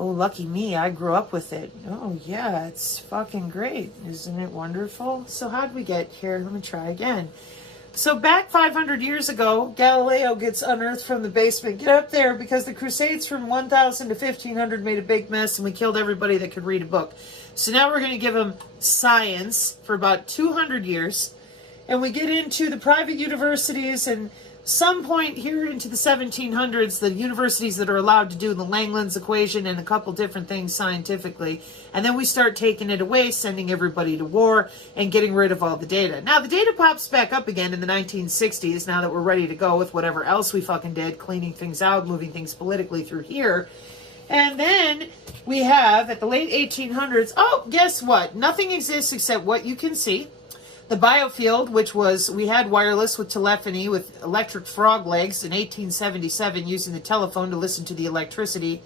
Oh, lucky me, I grew up with it. Oh, yeah, it's fucking great. Isn't it wonderful? So how'd we get here? Let me try again. So back 500 years ago, Galileo gets unearthed from the basement. Get up there, because the Crusades from 1000 to 1500 made a big mess and we killed everybody that could read a book. So now we're going to give them science for about 200 years. And we get into the private universities, and some point here into the 1700s, the universities that are allowed to do the Langland's equation and a couple different things scientifically. And then we start taking it away, sending everybody to war and getting rid of all the data. Now the data pops back up again in the 1960s, now that we're ready to go with whatever else we fucking did, cleaning things out, moving things politically through here. And then we have, at the late 1800s, oh, guess what? Nothing exists except what you can see. The Biofield, which was, we had wireless with telephony with electric frog legs in 1877, using the telephone to listen to the electricity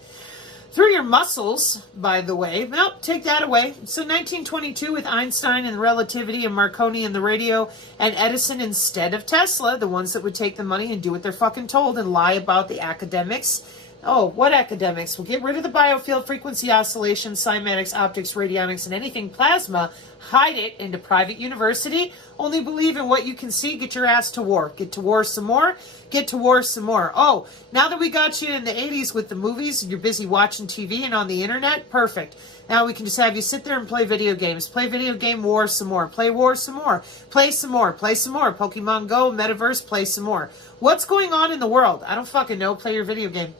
through your muscles, by the way. Nope, take that away. So 1922 with Einstein and relativity, and Marconi and the radio, and Edison instead of Tesla, the ones that would take the money and do what they're fucking told and lie about the academics. Oh, what academics? We'll get rid of the biofield, frequency oscillation, cymatics, optics, radionics, and anything plasma. Hide it into private university. Only believe in what you can see. Get your ass to war. Get to war some more. Get to war some more. Oh, now that we got you in the 80s with the movies, you're busy watching TV and on the internet, perfect. Now we can just have you sit there and play video games. Play video game war some more. Play war some more. Play some more. Play some more. Pokemon Go, Metaverse, play some more. What's going on in the world? I don't fucking know. Play your video game.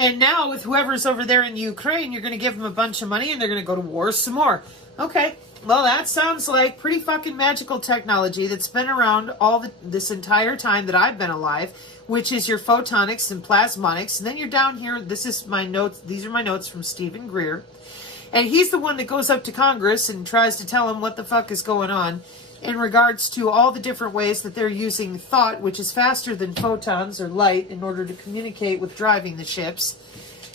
And now with whoever's over there in Ukraine, you're going to give them a bunch of money and they're going to go to war some more. Okay, well, that sounds like pretty fucking magical technology that's been around this entire time that I've been alive, which is your photonics and plasmonics. And then you're down here. This is my notes. These are my notes from Stephen Greer. And he's the one that goes up to Congress and tries to tell them what the fuck is going on in regards to all the different ways that they're using thought, which is faster than photons or light, in order to communicate with driving the ships.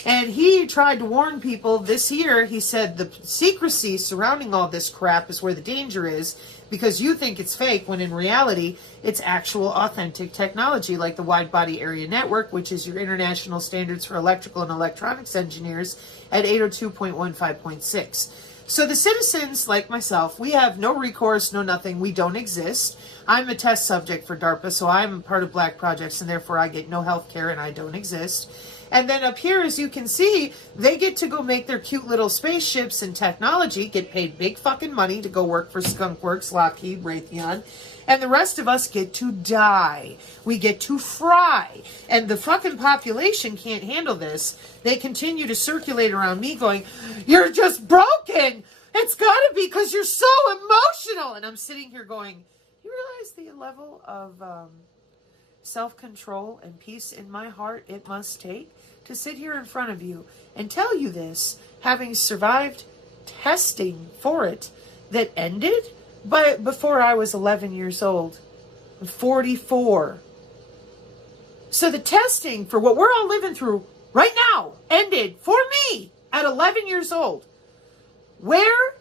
And he tried to warn people this year. He said the secrecy surrounding all this crap is where the danger is, because you think it's fake when in reality it's actual authentic technology, like the Wide Body Area Network, which is your international standards for electrical and electronics engineers at 802.15.6. So the citizens, like myself, we have no recourse, no nothing. We don't exist. I'm a test subject for DARPA, so I'm part of Black Projects, and therefore I get no health care and I don't exist. And then up here, as you can see, they get to go make their cute little spaceships and technology, get paid big fucking money to go work for Skunkworks, Lockheed, Raytheon. And the rest of us get to die. We get to fry. And the fucking population can't handle this. They continue to circulate around me going, you're just broken. It's got to be because you're so emotional. And I'm sitting here going, you realize the level of self-control and peace in my heart it must take to sit here in front of you and tell you this, having survived testing for it that ended before I was 11 years old. I'm 44. So the testing for what we're all living through right now ended for me at 11 years old. Where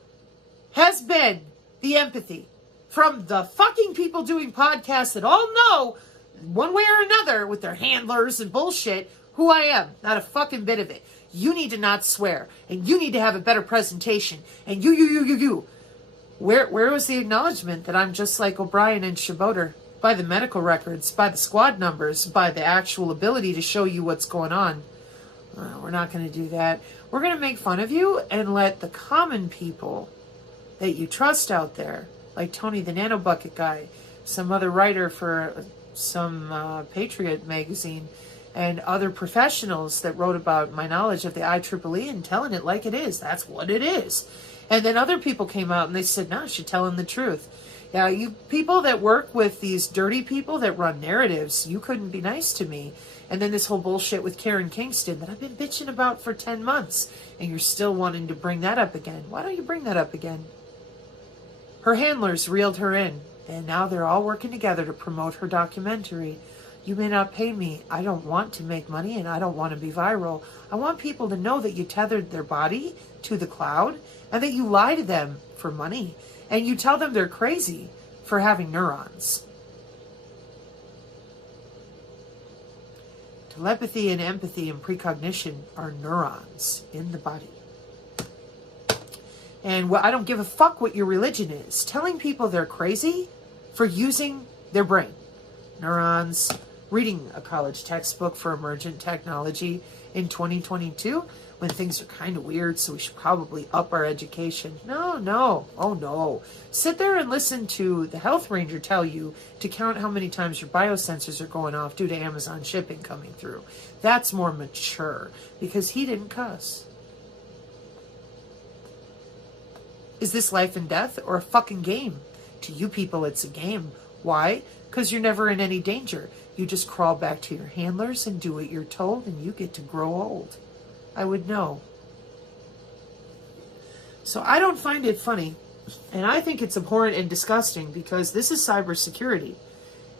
has been the empathy from the fucking people doing podcasts that all know one way or another with their handlers and bullshit who I am? Not a fucking bit of it. You need to not swear, and you need to have a better presentation, and you. Where was the acknowledgement that I'm just like O'Brien and Shaboter? By the medical records, by the squad numbers, by the actual ability to show you what's going on. We're not going to do that. We're going to make fun of you and let the common people that you trust out there, like Tony the Nanobucket guy, some other writer for some Patriot magazine, and other professionals that wrote about my knowledge of the IEEE and telling it like it is. That's what it is. And then other people came out and they said, no, she's telling the truth. Yeah, you people that work with these dirty people that run narratives, you couldn't be nice to me. And then this whole bullshit with Karen Kingston that I've been bitching about for 10 months. And you're still wanting to bring that up again. Why don't you bring that up again? Her handlers reeled her in. And now they're all working together to promote her documentary. You may not pay me. I don't want to make money and I don't want to be viral. I want people to know that you tethered their body to the cloud and that you lie to them for money. And you tell them they're crazy for having neurons. Telepathy and empathy and precognition are neurons in the body. And I don't give a fuck what your religion is. Telling people they're crazy for using their brain. Neurons. Reading a college textbook for emergent technology in 2022 when things are kind of weird, so we should probably up our education. No. Oh, no. Sit there and listen to the health ranger tell you to count how many times your biosensors are going off due to Amazon shipping coming through. That's more mature because he didn't cuss. Is this life and death or a fucking game? To you people, it's a game. Why? Because you're never in any danger. You just crawl back to your handlers and do what you're told, and you get to grow old. I would know. So I don't find it funny, and I think it's abhorrent and disgusting because this is cybersecurity.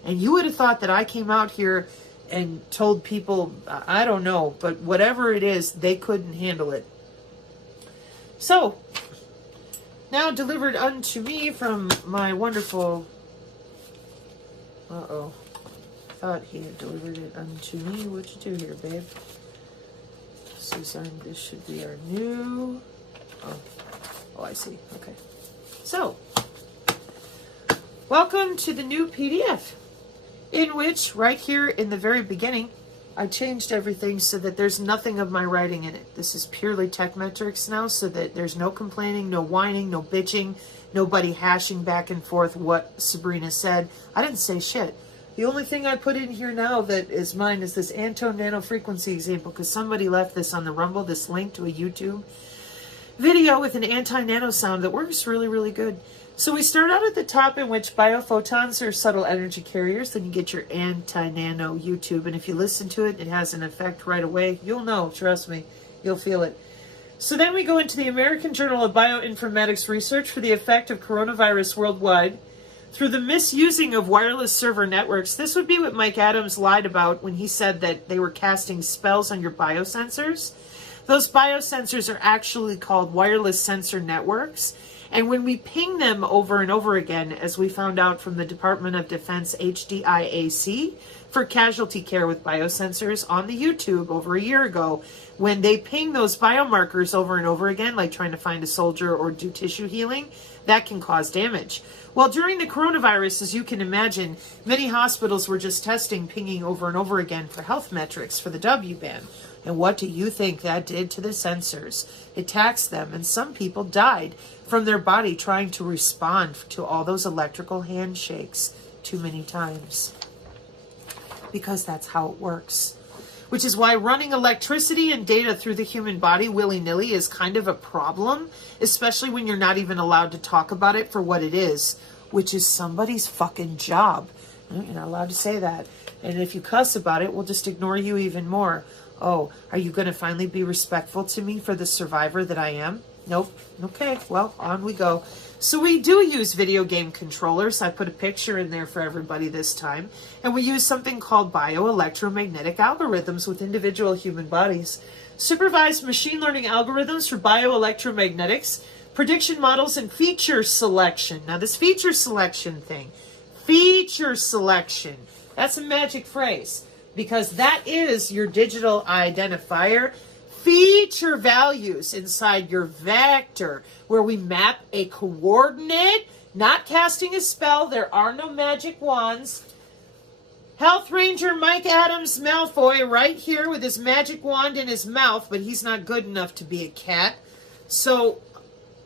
And you would have thought that I came out here and told people, I don't know, but whatever it is, they couldn't handle it. So, now delivered unto me from my wonderful... Uh-oh. Thought he had delivered it unto me. What'd you do here, babe? This should be our new... Oh, I see. Okay. So, welcome to the new PDF, in which, right here in the very beginning, I changed everything so that there's nothing of my writing in it. This is purely tech metrics now, so that there's no complaining, no whining, no bitching, nobody hashing back and forth what Sabrina said. I didn't say shit. The only thing I put in here now that is mine is this Antone nano frequency example, because somebody left this on the Rumble, this link to a YouTube video with an anti-nano sound that works really, really good. So we start out at the top, in which biophotons are subtle energy carriers. Then you get your anti-nano YouTube, and if you listen to it, it has an effect right away. You'll know, trust me, you'll feel it. So then we go into the American Journal of Bioinformatics Research for the effect of coronavirus worldwide through the misusing of wireless server networks. This would be what Mike Adams lied about when he said that they were casting spells on your biosensors. Those biosensors are actually called wireless sensor networks. And when we ping them over and over again, as we found out from the Department of Defense HDIAC for casualty care with biosensors on the YouTube over a year ago, when they ping those biomarkers over and over again, like trying to find a soldier or do tissue healing, that can cause damage. Well, during the coronavirus, as you can imagine, many hospitals were just testing pinging over and over again for health metrics for the WBAN. And what do you think that did to the sensors? It taxed them, and some people died from their body trying to respond to all those electrical handshakes too many times. Because that's how it works. Which is why running electricity and data through the human body willy-nilly is kind of a problem, especially when you're not even allowed to talk about it for what it is, which is somebody's fucking job. You're not allowed to say that. And if you cuss about it, we'll just ignore you even more. Oh, are you going to finally be respectful to me for the survivor that I am? Nope. Okay, well, on we go. So we do use video game controllers. I put a picture in there for everybody this time. And we use something called bioelectromagnetic algorithms with individual human bodies. Supervised machine learning algorithms for bioelectromagnetics, prediction models, and feature selection. Now this feature selection thing, feature selection, that's a magic phrase, because that is your digital identifier. Feature values inside your vector, where we map a coordinate, not casting a spell. There are no magic wands. Health Ranger Mike Adams Malfoy right here with his magic wand in his mouth, but he's not good enough to be a cat. So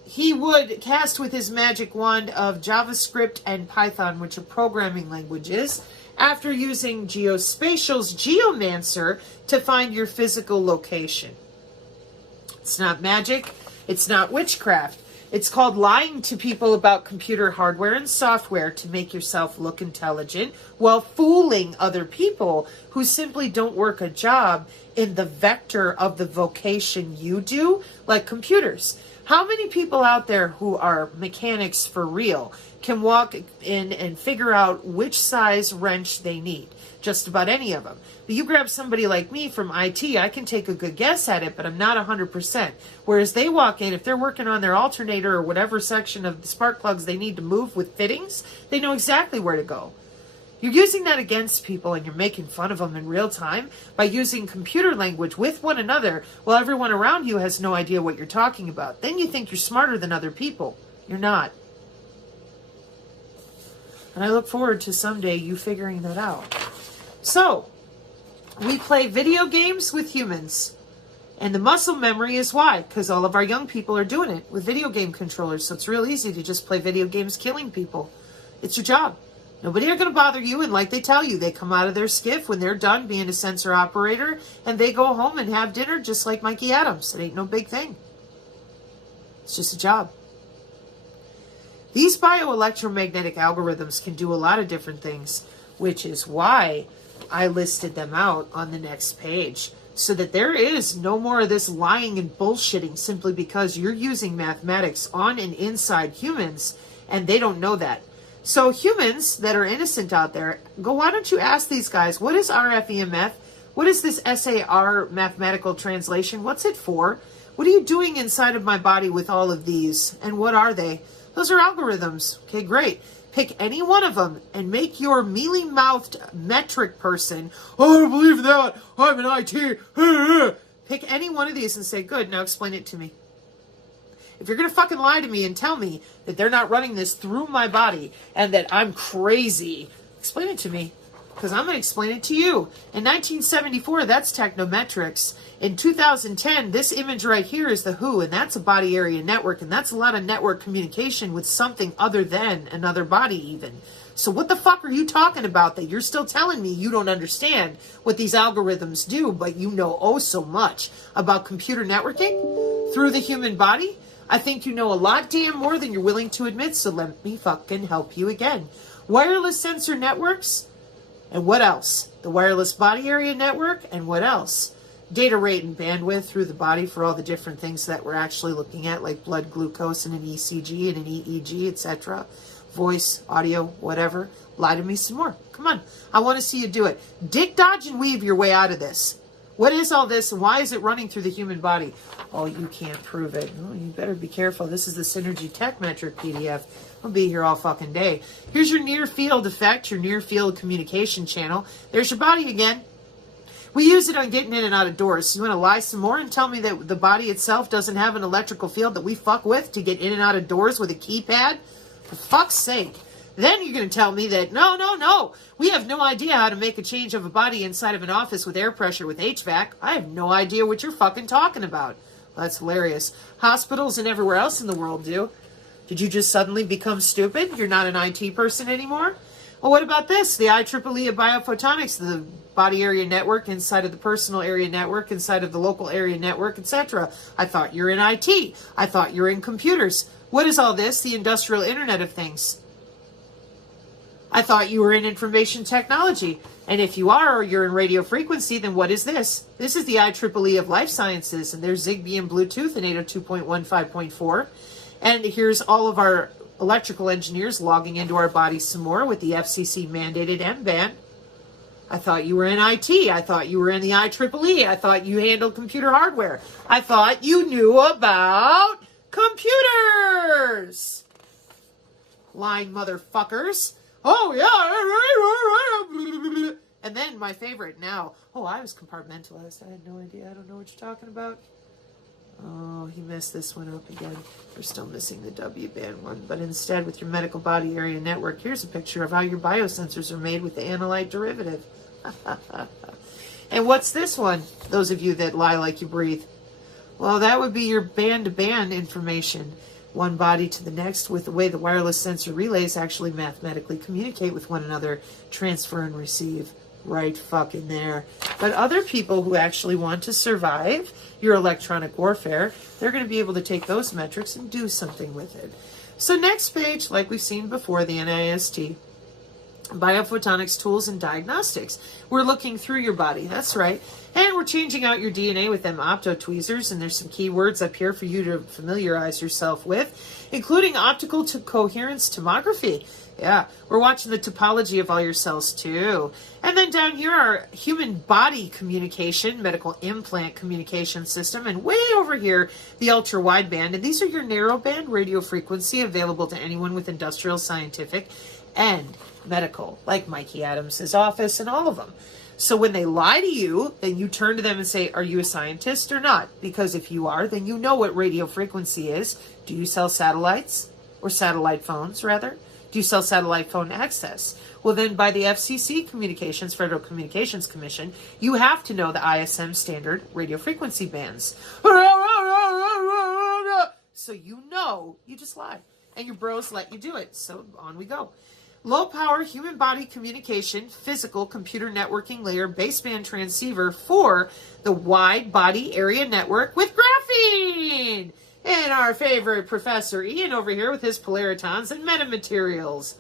he would cast with his magic wand of JavaScript and Python, which are programming languages, after using Geospatial's Geomancer to find your physical location. It's not magic. It's not witchcraft. It's called lying to people about computer hardware and software to make yourself look intelligent while fooling other people who simply don't work a job in the vector of the vocation you do, like computers. How many people out there who are mechanics for real can walk in and figure out which size wrench they need? Just about any of them. But you grab somebody like me from IT, I can take a good guess at it, but I'm not 100%. Whereas they walk in, if they're working on their alternator or whatever section of the spark plugs they need to move with fittings, they know exactly where to go. You're using that against people, and you're making fun of them in real time by using computer language with one another while everyone around you has no idea what you're talking about. Then you think you're smarter than other people. You're not. And I look forward to someday you figuring that out. So, we play video games with humans. And the muscle memory is why. Because all of our young people are doing it with video game controllers. So it's real easy to just play video games killing people. It's your job. Nobody are going to bother you. And like they tell you, they come out of their skiff when they're done being a sensor operator. And they go home and have dinner just like Mikey Adams. It ain't no big thing. It's just a job. These bioelectromagnetic algorithms can do a lot of different things, which is why I listed them out on the next page, so that there is no more of this lying and bullshitting simply because you're using mathematics on and inside humans and they don't know that. So humans that are innocent out there, why don't you ask these guys, what is RFEMF? What is this SAR mathematical translation? What's it for? What are you doing inside of my body with all of these? And what are they? Those are algorithms. Okay, great. Pick any one of them and make your mealy-mouthed metric person, oh, I don't believe that, I'm an IT. Pick any one of these and say, good, now explain it to me. If you're going to fucking lie to me and tell me that they're not running this through my body and that I'm crazy, explain it to me, because I'm going to explain it to you. In 1974, that's technometrics. In 2010, this image right here is the WHO, and that's a body area network, and that's a lot of network communication with something other than another body even. So what the fuck are you talking about that you're still telling me you don't understand what these algorithms do, but you know oh so much about computer networking through the human body? I think you know a lot damn more than you're willing to admit, so let me fucking help you again. Wireless sensor networks, and what else? The wireless body area network, and what else? Data rate and bandwidth through the body for all the different things that we're actually looking at, like blood glucose and an ECG and an EEG, etc. Voice, audio, whatever. Lie to me some more. Come on. I want to see you do it. Dick, dodge, and weave your way out of this. What is all this, and why is it running through the human body? Oh, you can't prove it. Oh, you better be careful. This is the Synergy Tech Metric PDF. I'll be here all fucking day. Here's your near field effect, your near field communication channel. There's your body again. We use it on getting in and out of doors. So you want to lie some more and tell me that the body itself doesn't have an electrical field that we fuck with to get in and out of doors with a keypad? For fuck's sake. Then you're going to tell me that, no, we have no idea how to make a change of a body inside of an office with air pressure with HVAC. I have no idea what you're fucking talking about. Well, that's hilarious. Hospitals and everywhere else in the world do. Did you just suddenly become stupid? You're not an IT person anymore? Well, what about this? The IEEE of biophotonics, the body area network inside of the personal area network, inside of the local area network, etc. I thought you're in IT. I thought you're in computers. What is all this? The industrial Internet of Things. I thought you were in information technology. And if you are, or you're in radio frequency, then what is this? This is the IEEE of life sciences, and there's Zigbee and Bluetooth and 802.15.4. And here's all of our electrical engineers logging into our bodies some more with the FCC mandated M-band. I thought you were in IT. I thought you were in the IEEE. I thought you handled computer hardware. I thought you knew about computers. Lying motherfuckers. Oh, yeah. And then my favorite now. Oh, I was compartmentalized. I had no idea. I don't know what you're talking about. Oh, he messed this one up again. We're still missing the WBAN one. But instead, with your medical body area network, here's a picture of how your biosensors are made with the analyte derivative. And what's this one? Those of you that lie like you breathe. Well, that would be your band-to-band information. One body to the next with the way the wireless sensor relays actually mathematically communicate with one another, transfer and receive. Right fucking there. But other people who actually want to survive your electronic warfare, they're going to be able to take those metrics and do something with it. So next page, like we've seen before, the NIST, Biophotonics Tools and Diagnostics. We're looking through your body, that's right. And we're changing out your DNA with them opto-tweezers, and there's some keywords up here for you to familiarize yourself with, including optical coherence tomography. Yeah, we're watching the topology of all your cells too. And then down here are human body communication, medical implant communication system, and way over here, the ultra wideband. And these are your narrow band radio frequency available to anyone with industrial, scientific, and medical, like Mikey Adams' office and all of them. So when they lie to you, then you turn to them and say, are you a scientist or not? Because if you are, then you know what radio frequency is. Do you sell satellites? Or satellite phones, rather? Do you sell satellite phone access? Well, then by the FCC Communications, Federal Communications Commission, you have to know the ISM standard radio frequency bands. So you know, you just lie. And your bros let you do it. So on we go. Low power human body communication, physical computer networking layer baseband transceiver for the wide body area network with graphene. And our favorite Professor Ian over here with his polaritons and metamaterials.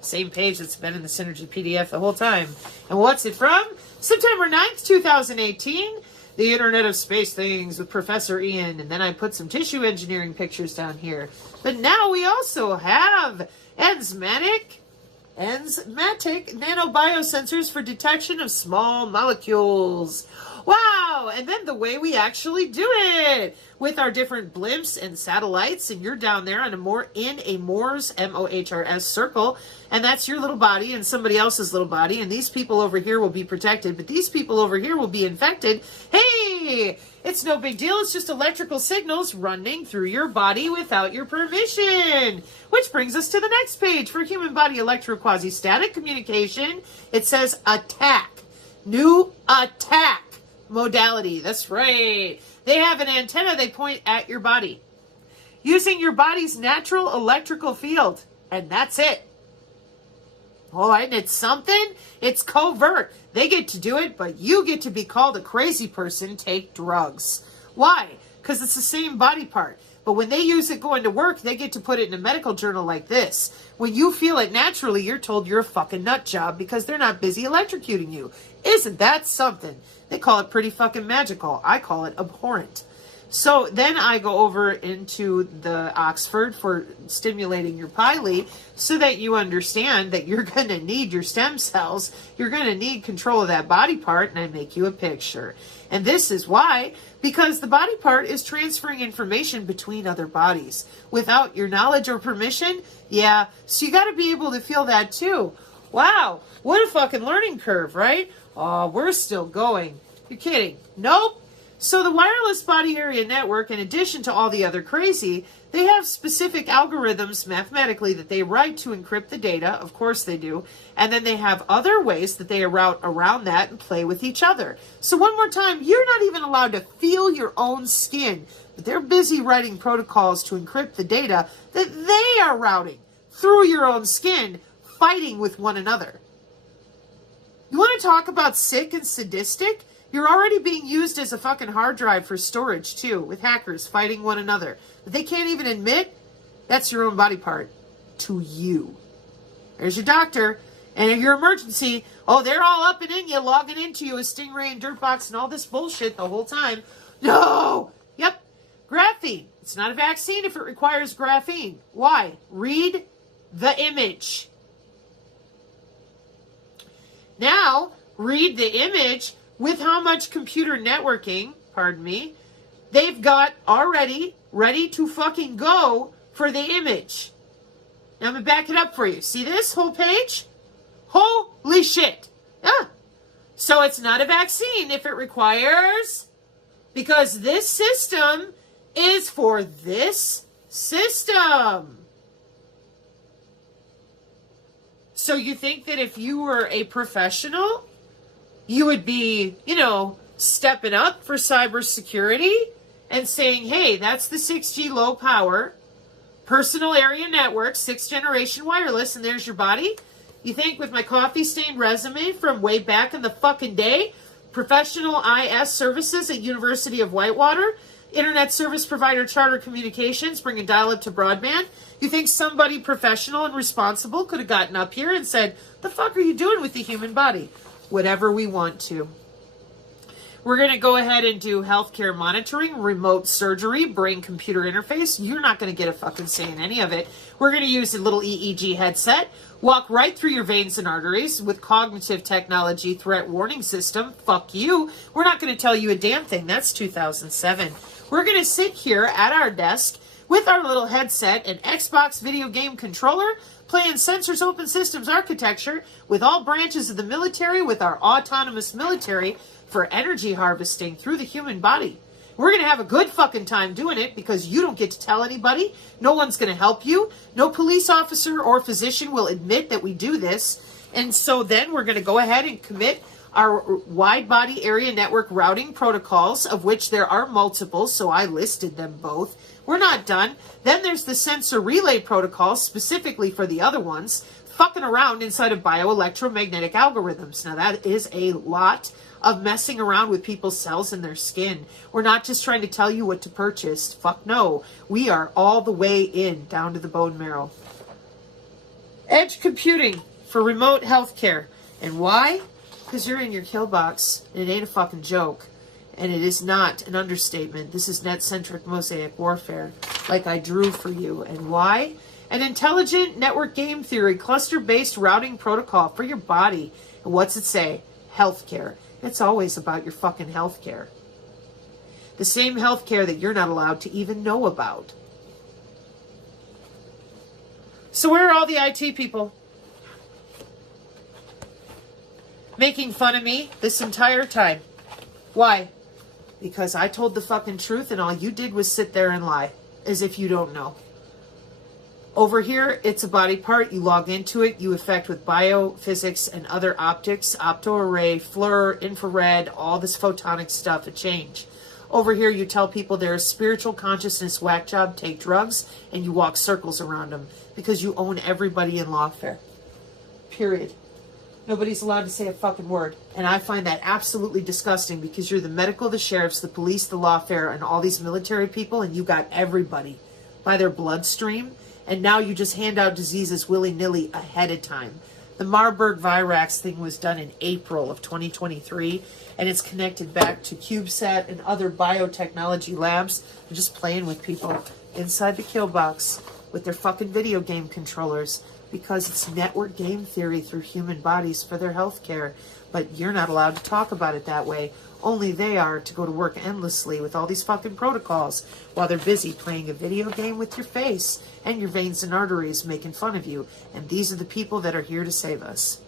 Same page that's been in the Synergy PDF the whole time. And what's it from? September 9th, 2018. The Internet of Space Things with Professor Ian. And then I put some tissue engineering pictures down here. But now we also have enzymatic nanobiosensors for detection of small molecules. Wow! And then the way we actually do it with our different blimps and satellites, and you're down there on a Mohr's M-O-H-R-S circle, and that's your little body and somebody else's little body, and these people over here will be protected, but these people over here will be infected. Hey! It's no big deal. It's just electrical signals running through your body without your permission. Which brings us to the next page for human body electro-quasi-static communication. It says attack. New attack modality. That's right. They have an antenna they point at your body. Using your body's natural electrical field. And that's it. Oh, and it's something? It's covert. They get to do it, but you get to be called a crazy person, take drugs. Why? Because it's the same body part. But when they use it going to work, they get to put it in a medical journal like this. When you feel it naturally, you're told you're a fucking nut job because they're not busy electrocuting you. Isn't that something? They call it pretty fucking magical. I call it abhorrent. So then I go over into the Oxford for stimulating your pilate so that you understand that you're going to need your stem cells. You're going to need control of that body part, and I make you a picture. And this is why, because the body part is transferring information between other bodies. Without your knowledge or permission, yeah, so you got to be able to feel that too. Wow, what a fucking learning curve, right? Oh, we're still going. You're kidding. Nope. So the wireless body area network, in addition to all the other crazy, they have specific algorithms mathematically that they write to encrypt the data. Of course they do. And then they have other ways that they route around that and play with each other. So one more time, you're not even allowed to feel your own skin. But they're busy writing protocols to encrypt the data that they are routing through your own skin, fighting with one another. You want to talk about sick and sadistic? You're already being used as a fucking hard drive for storage, too, with hackers fighting one another. But they can't even admit that's your own body part to you. There's your doctor. And your emergency, oh, they're all up and in you, logging into you with Stingray and Dirtbox and all this bullshit the whole time. No! Yep. Graphene. It's not a vaccine if it requires graphene. Why? Read the image. Now, read the image with how much computer networking, pardon me, they've got already ready to fucking go for the image. Now I'm going to back it up for you. See this whole page? Holy shit. Yeah. So it's not a vaccine if it requires, because this system is for this system. So you think that if you were a professional, you would be, stepping up for cybersecurity and saying, hey, that's the 6G low power, personal area network, 6th generation wireless, and there's your body? You think with my coffee-stained resume from way back in the fucking day, professional IS services at University of Whitewater, internet service provider Charter Communications, bringing dial-up to broadband, you think somebody professional and responsible could have gotten up here and said, the fuck are you doing with the human body? Whatever we want to. We're going to go ahead and do healthcare monitoring, remote surgery, brain-computer interface. You're not going to get a fucking say in any of it. We're going to use a little EEG headset, walk right through your veins and arteries with cognitive technology threat warning system. Fuck you. We're not going to tell you a damn thing. That's 2007. We're going to sit here at our desk with our little headset, an Xbox video game controller, playing Sensors Open Systems architecture with all branches of the military with our autonomous military for energy harvesting through the human body. We're going to have a good fucking time doing it because you don't get to tell anybody. No one's going to help you. No police officer or physician will admit that we do this. And so then we're going to go ahead and commit our wide body area network routing protocols, of which there are multiple, so I listed them both. We're not done. Then there's the sensor relay protocol, specifically for the other ones, fucking around inside of bioelectromagnetic algorithms. Now that is a lot of messing around with people's cells and their skin. We're not just trying to tell you what to purchase. Fuck no. We are all the way in, down to the bone marrow. Edge computing for remote healthcare. And why? Because you're in your kill box. And it ain't a fucking joke. And it is not an understatement. This is net-centric mosaic warfare, like I drew for you. And why? An intelligent network game theory, cluster-based routing protocol for your body. And what's it say? Healthcare. It's always about your fucking healthcare. The same healthcare that you're not allowed to even know about. So where are all the IT people? Making fun of me this entire time. Why? Because I told the fucking truth and all you did was sit there and lie. As if you don't know. Over here, it's a body part. You log into it. You affect with biophysics and other optics, opto-array, FLIR, infrared, all this photonic stuff, a change. Over here, you tell people they're a spiritual consciousness whack job, take drugs, and you walk circles around them because you own everybody in lawfare. Period. Nobody's allowed to say a fucking word. And I find that absolutely disgusting because you're the medical, the sheriffs, the police, the lawfare, and all these military people, and you got everybody by their bloodstream. And now you just hand out diseases willy-nilly ahead of time. The Marburg Virax thing was done in April of 2023, and it's connected back to CubeSat and other biotechnology labs. They're just playing with people inside the kill box with their fucking video game controllers because it's network game theory through human bodies for their health care. But you're not allowed to talk about it that way. Only they are to go to work endlessly with all these fucking protocols while they're busy playing a video game with your face and your veins and arteries making fun of you. And these are the people that are here to save us.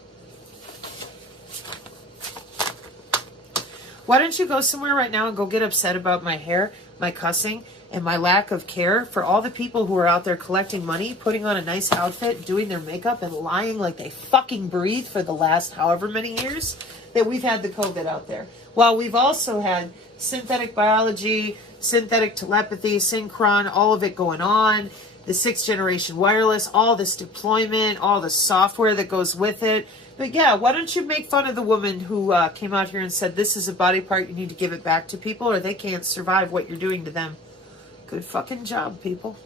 Why don't you go somewhere right now and go get upset about my hair, my cussing, and my lack of care for all the people who are out there collecting money, putting on a nice outfit, doing their makeup, and lying like they fucking breathe for the last however many years that we've had the COVID out there. While we've also had synthetic biology, synthetic telepathy, synchron, all of it going on, the 6th generation wireless, all this deployment, all the software that goes with it. But yeah, why don't you make fun of the woman who came out here and said, this is a body part, you need to give it back to people or they can't survive what you're doing to them. Good fucking job, people.